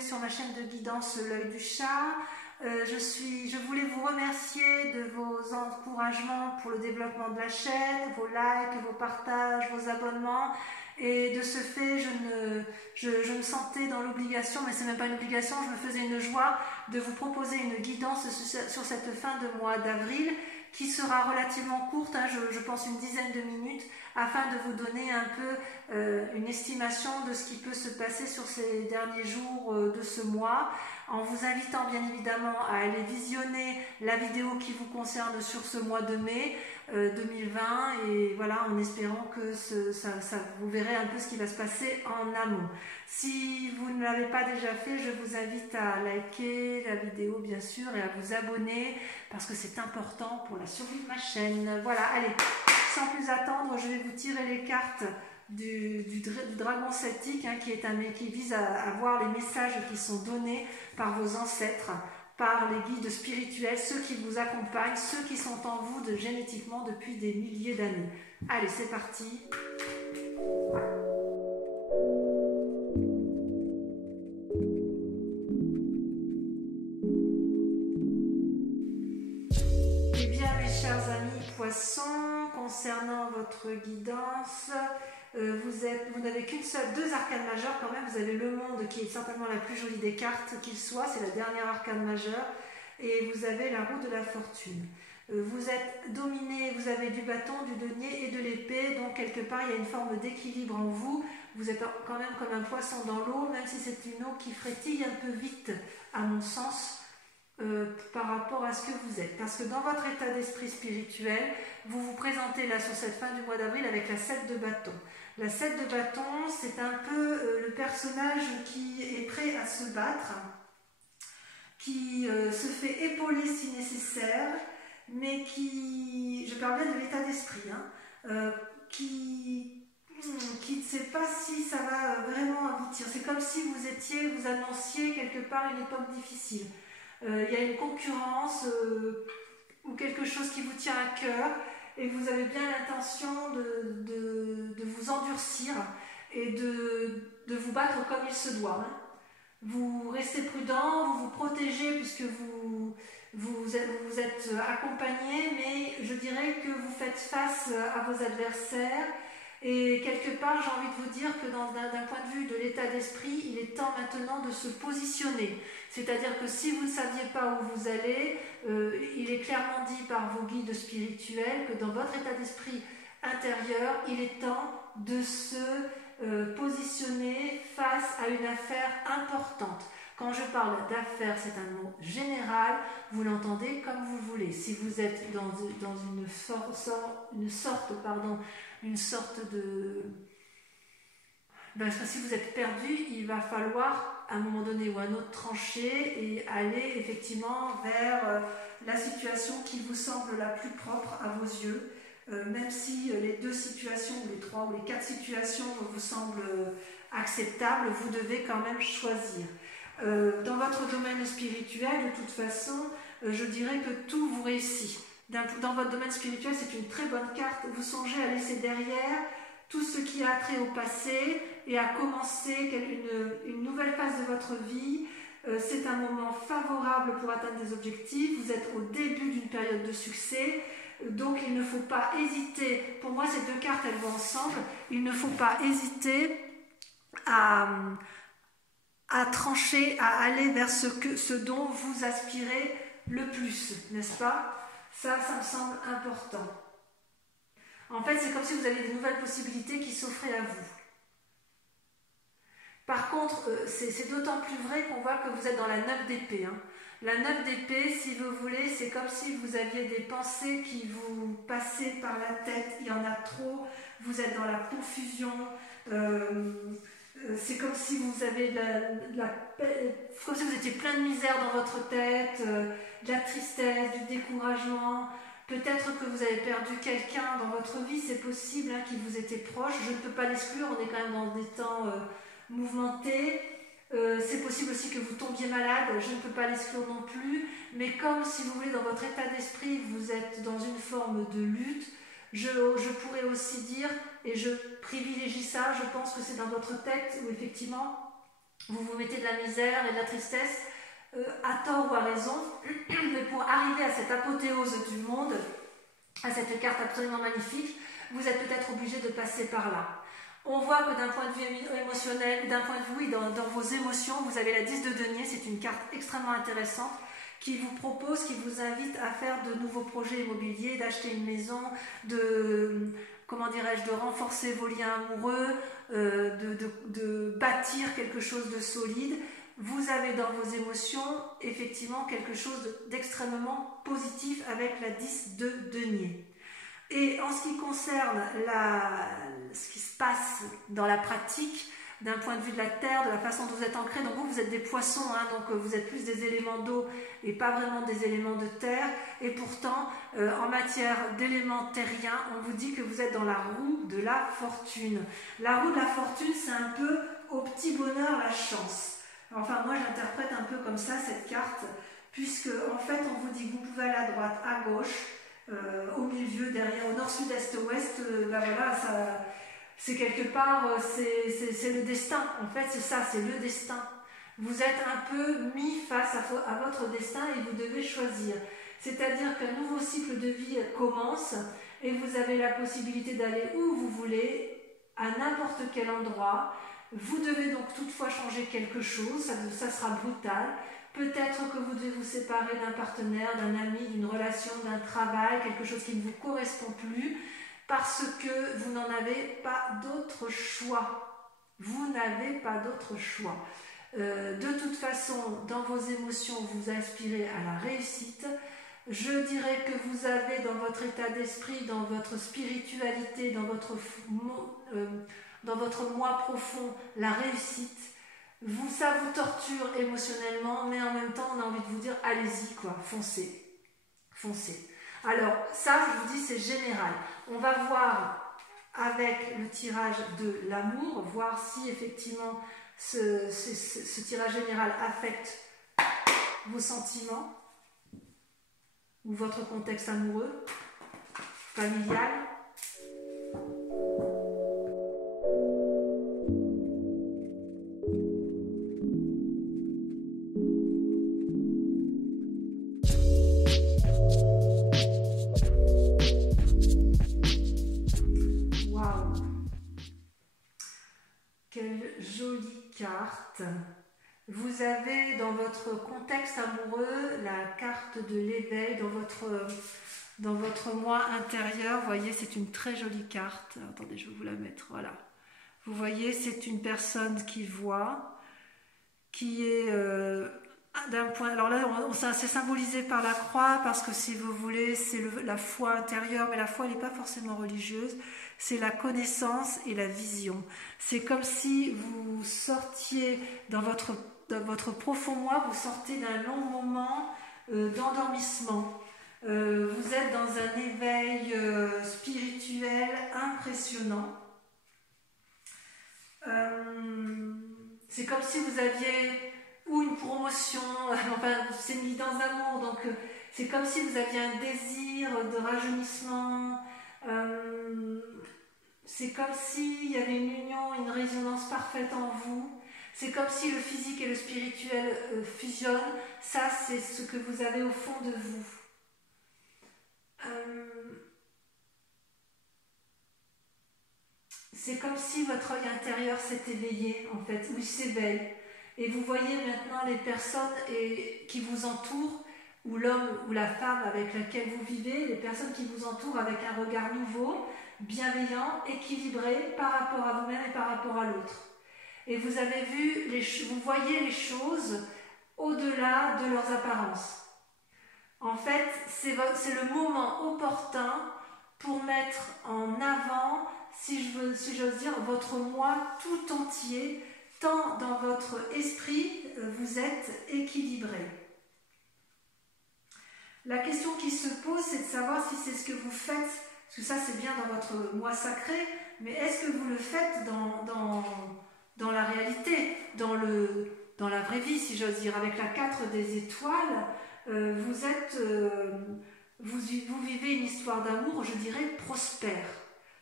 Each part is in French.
retrouver sur ma chaîne de guidance L'œil du chat. Je voulais vous remercier de vos encouragements pour le développement de la chaîne, vos likes, vos partages, vos abonnements. Et de ce fait, je me sentais dans l'obligation, mais ce n'est même pas une obligation, je me faisais une joie de vous proposer une guidance sur cette fin de mois d'avril qui sera relativement courte, hein, je pense une dizaine de minutes, afin de vous donner un peu une estimation de ce qui peut se passer sur ces derniers jours de ce mois, en vous invitant bien évidemment à aller visionner la vidéo qui vous concerne sur ce mois de mai 2020, et voilà, en espérant que vous verrez un peu ce qui va se passer en amont. Si vous ne l'avez pas déjà fait, je vous invite à liker la vidéo bien sûr et à vous abonner parce que c'est important pour la survie de ma chaîne. Voilà, allez, sans plus attendre, je vais vous tirer les cartes du dragon celtique, hein, qui vise à voir les messages qui sont donnés par vos ancêtres, par les guides spirituels, ceux qui vous accompagnent, ceux qui sont en vous génétiquement depuis des milliers d'années. Allez, c'est parti. Eh bien, mes chers amis poissons, concernant votre guidance, vous n'avez qu'une seule, deux arcanes majeures quand même. Vous avez le monde qui est certainement la plus jolie des cartes qu'il soit, c'est la dernière arcane majeure, et vous avez la roue de la fortune. Vous êtes dominé, vous avez du bâton, du denier et de l'épée, donc quelque part il y a une forme d'équilibre en vous. Vous êtes quand même comme un poisson dans l'eau, même si c'est une eau qui frétille un peu vite à mon sens. Par rapport à ce que vous êtes, parce que dans votre état d'esprit spirituel, vous vous présentez là sur cette fin du mois d'avril avec la 7 de bâton. La 7 de bâton, c'est un peu le personnage qui est prêt à se battre, qui se fait épauler si nécessaire, mais qui, je parle bien de l'état d'esprit, hein, qui ne sait pas si ça va vraiment aboutir. C'est comme si vous annonciez quelque part une époque difficile. Il y a une concurrence ou quelque chose qui vous tient à cœur et vous avez bien l'intention de vous endurcir et de vous battre comme il se doit. Hein. Vous restez prudent, vous vous protégez puisque vous êtes accompagné, mais je dirais que vous faites face à vos adversaires. Et quelque part, j'ai envie de vous dire que d'un point de vue de l'état d'esprit, il est temps maintenant de se positionner. C'est-à-dire que si vous ne saviez pas où vous allez, il est clairement dit par vos guides spirituels que dans votre état d'esprit intérieur, il est temps de se positionner face à une affaire importante. Quand je parle d'affaires, c'est un mot général, vous l'entendez comme vous voulez. Si vous êtes dans une sorte de... si vous êtes perdu, il va falloir à un moment donné ou à un autre trancher et aller effectivement vers la situation qui vous semble la plus propre à vos yeux. Même si les deux situations, ou les trois ou les quatre situations vous semblent acceptables, vous devez quand même choisir. Dans votre domaine spirituel, de toute façon, je dirais que tout vous réussit. Dans votre domaine spirituel, c'est une très bonne carte. Vous songez à laisser derrière tout ce qui a trait au passé et à commencer une nouvelle phase de votre vie. C'est un moment favorable pour atteindre des objectifs. Vous êtes au début d'une période de succès. Donc il ne faut pas hésiter. Pour moi, ces deux cartes, elles vont ensemble. Il ne faut pas hésiter à trancher, à aller vers ce dont vous aspirez le plus, n'est-ce pas? Ça me semble important. En fait, c'est comme si vous aviez des nouvelles possibilités qui s'offraient à vous. Par contre, c'est d'autant plus vrai qu'on voit que vous êtes dans la 9 d'épée. Hein. La 9 d'épée, si vous voulez, c'est comme si vous aviez des pensées qui vous passaient par la tête. Il y en a trop, vous êtes dans la confusion. C'est comme si vous avez comme si vous étiez plein de misère dans votre tête, de la tristesse, du découragement. Peut-être que vous avez perdu quelqu'un dans votre vie, c'est possible, hein, qui vous était proche. Je ne peux pas l'exclure, on est quand même dans des temps mouvementés. C'est possible aussi que vous tombiez malade, je ne peux pas l'exclure non plus. Mais comme, si vous voulez, dans votre état d'esprit, vous êtes dans une forme de lutte, je pourrais aussi dire, et je privilégie ça, je pense que c'est dans votre tête où effectivement vous vous mettez de la misère et de la tristesse, à tort ou à raison, mais pour arriver à cette apothéose du monde, à cette carte absolument magnifique, vous êtes peut-être obligé de passer par là. On voit que d'un point de vue émotionnel, d'un point de vue, oui, dans vos émotions, vous avez la 10 de denier, c'est une carte extrêmement intéressante qui vous propose, qui vous invite à faire de nouveaux projets immobiliers, d'acheter une maison, comment dirais-je, de renforcer vos liens amoureux, de bâtir quelque chose de solide. Vous avez dans vos émotions, effectivement, quelque chose d'extrêmement positif avec la 10 de denier. Et en ce qui concerne ce qui se passe dans la pratique, d'un point de vue de la terre, de la façon dont vous êtes ancré, donc vous êtes des poissons, hein, donc vous êtes plus des éléments d'eau et pas vraiment des éléments de terre, et pourtant en matière d'éléments terriens, on vous dit que vous êtes dans la roue de la fortune. La roue de la fortune, c'est un peu au petit bonheur la chance. Enfin moi j'interprète un peu comme ça cette carte, puisque en fait on vous dit que vous pouvez aller à droite, à gauche, au milieu, derrière, au nord, sud, est, ouest, ben voilà, ça... C'est quelque part, c'est le destin, en fait c'est ça, c'est le destin. Vous êtes un peu mis face à votre destin et vous devez choisir. C'est-à-dire qu'un nouveau cycle de vie commence et vous avez la possibilité d'aller où vous voulez, à n'importe quel endroit. Vous devez donc toutefois changer quelque chose, ça sera brutal. Peut-être que vous devez vous séparer d'un partenaire, d'un ami, d'une relation, d'un travail, quelque chose qui ne vous correspond plus. Parce que vous n'en avez pas d'autre choix. Vous n'avez pas d'autre choix. De toute façon, dans vos émotions, vous aspirez à la réussite. Je dirais que vous avez dans votre état d'esprit, dans votre spiritualité, dans votre moi profond, la réussite. Ça vous torture émotionnellement, mais en même temps, on a envie de vous dire, allez-y, quoi, foncez. Foncez. Alors, ça, je vous dis, c'est général. On va voir avec le tirage de l'amour, voir si effectivement ce tirage général affecte vos sentiments ou votre contexte amoureux, familial. Carte. Vous avez dans votre contexte amoureux la carte de l'éveil dans votre moi intérieur. Vous voyez, c'est une très jolie carte. Attendez, je vais vous la mettre. Voilà. Vous voyez, c'est une personne qui voit, qui est d'un point. Alors là, c'est symbolisé par la croix parce que si vous voulez, c'est la foi intérieure, mais la foi elle n'est pas forcément religieuse. C'est la connaissance et la vision. C'est comme si vous sortiez dans votre profond moi, vous sortez d'un long moment d'endormissement. Vous êtes dans un éveil spirituel impressionnant. C'est comme si vous aviez ou une promotion, enfin c'est une guidance d'amour, donc c'est comme si vous aviez un désir de rajeunissement. C'est comme s'il y avait une union, une résonance parfaite en vous. C'est comme si le physique et le spirituel fusionnent. Ça, c'est ce que vous avez au fond de vous. C'est comme si votre œil intérieur s'est éveillé, en fait, ou il s'éveille. Et vous voyez maintenant les personnes qui vous entourent, ou l'homme ou la femme avec laquelle vous vivez, les personnes qui vous entourent avec un regard nouveau, bienveillant, équilibré par rapport à vous-même et par rapport à l'autre. Et vous avez vu, vous voyez les choses au-delà de leurs apparences. En fait, c'est le moment opportun pour mettre en avant, si j'ose dire, votre moi tout entier, tant dans votre esprit, vous êtes équilibré. La question qui se pose, c'est de savoir si c'est ce que vous faites, parce que ça c'est bien dans votre moi sacré, mais est-ce que vous le faites dans la réalité, dans la vraie vie, si j'ose dire, avec la 4 des étoiles, vous vivez une histoire d'amour, je dirais, prospère,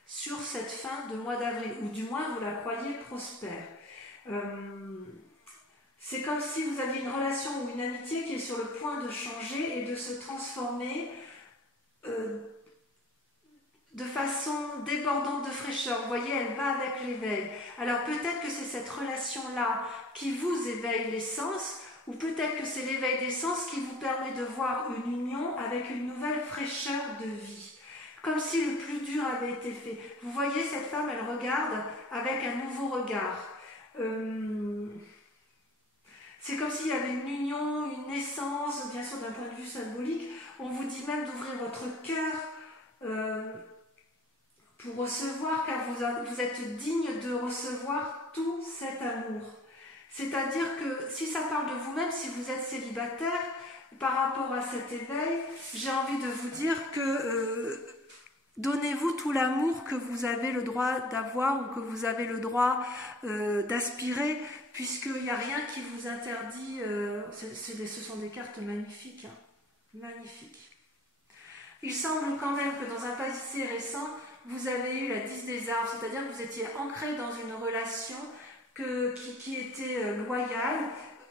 sur cette fin de mois d'avril, ou du moins vous la croyez prospère. C'est comme si vous aviez une relation ou une amitié qui est sur le point de changer et de se transformer de façon débordante de fraîcheur. Vous voyez, elle va avec l'éveil. Alors peut-être que c'est cette relation-là qui vous éveille les sens, ou peut-être que c'est l'éveil des sens qui vous permet de voir une union avec une nouvelle fraîcheur de vie. Comme si le plus dur avait été fait. Vous voyez, cette femme, elle regarde avec un nouveau regard. C'est comme s'il y avait une union, une naissance, bien sûr d'un point de vue symbolique. On vous dit même d'ouvrir votre cœur pour recevoir, car vous êtes digne de recevoir tout cet amour. C'est-à-dire que si ça parle de vous-même, si vous êtes célibataire, par rapport à cet éveil, j'ai envie de vous dire que donnez-vous tout l'amour que vous avez le droit d'avoir ou que vous avez le droit d'aspirer, puisqu'il n'y a rien qui vous interdit. Ce sont des cartes magnifiques, hein, magnifiques. Il semble quand même que dans un passé récent, vous avez eu la 10 des arbres, c'est-à-dire que vous étiez ancré dans une relation qui était loyale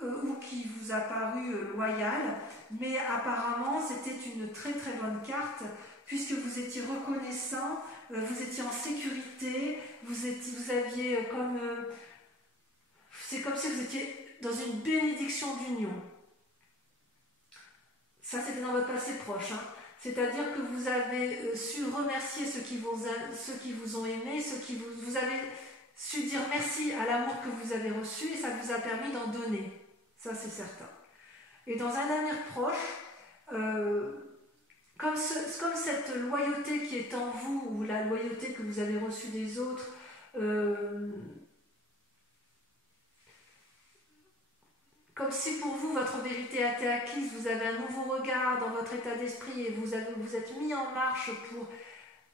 ou qui vous a paru loyale, mais apparemment c'était une très très bonne carte puisque vous étiez reconnaissant, vous étiez en sécurité, vous aviez comme... c'est comme si vous étiez dans une bénédiction d'union. Ça c'était dans votre passé proche, hein. C'est-à-dire que vous avez su remercier ceux qui vous ont aimé, vous avez su dire merci à l'amour que vous avez reçu et ça vous a permis d'en donner. Ça, c'est certain. Et dans un avenir proche, comme cette loyauté qui est en vous, ou la loyauté que vous avez reçue des autres, comme si pour vous, votre vérité a été acquise, vous avez un nouveau regard dans votre état d'esprit et vous êtes mis en marche pour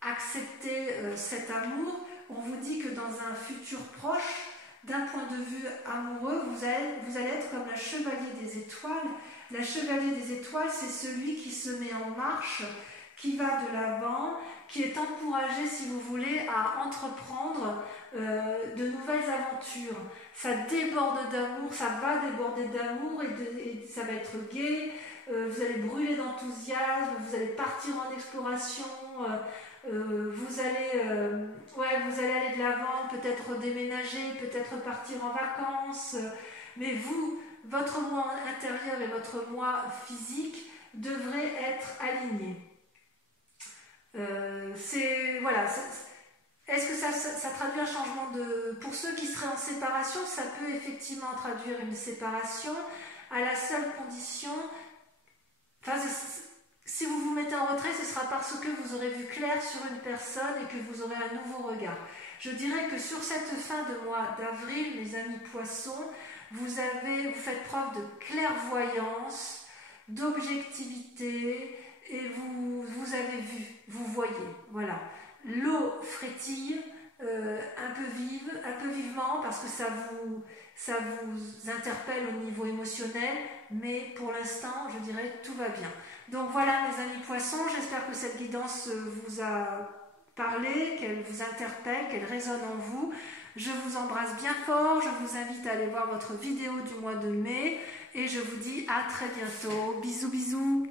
accepter cet amour, on vous dit que dans un futur proche, d'un point de vue amoureux, vous allez être comme un chevalier des étoiles. Le chevalier des étoiles, c'est celui qui se met en marche, qui va de l'avant, qui est encouragé, si vous voulez, à entreprendre de nouvelles aventures. Ça déborde d'amour, ça va déborder d'amour et ça va être gai, vous allez brûler d'enthousiasme, vous allez partir en exploration, vous allez aller de l'avant, peut-être déménager, peut-être partir en vacances, mais votre moi intérieur et votre moi physique devraient être alignés. Est-ce que ça traduit un changement de... Pour ceux qui seraient en séparation, ça peut effectivement traduire une séparation à la seule condition... si vous vous mettez en retrait, ce sera parce que vous aurez vu clair sur une personne et que vous aurez un nouveau regard. Je dirais que sur cette fin de mois d'avril, mes amis poissons, vous faites preuve de clairvoyance, d'objectivité et vous avez vu, vous voyez, voilà. L'eau frétille un peu vivement parce que ça vous interpelle au niveau émotionnel, mais pour l'instant, je dirais, tout va bien. Donc voilà mes amis poissons, j'espère que cette guidance vous a parlé, qu'elle vous interpelle, qu'elle résonne en vous. Je vous embrasse bien fort, je vous invite à aller voir votre vidéo du mois de mai et je vous dis à très bientôt. Bisous bisous.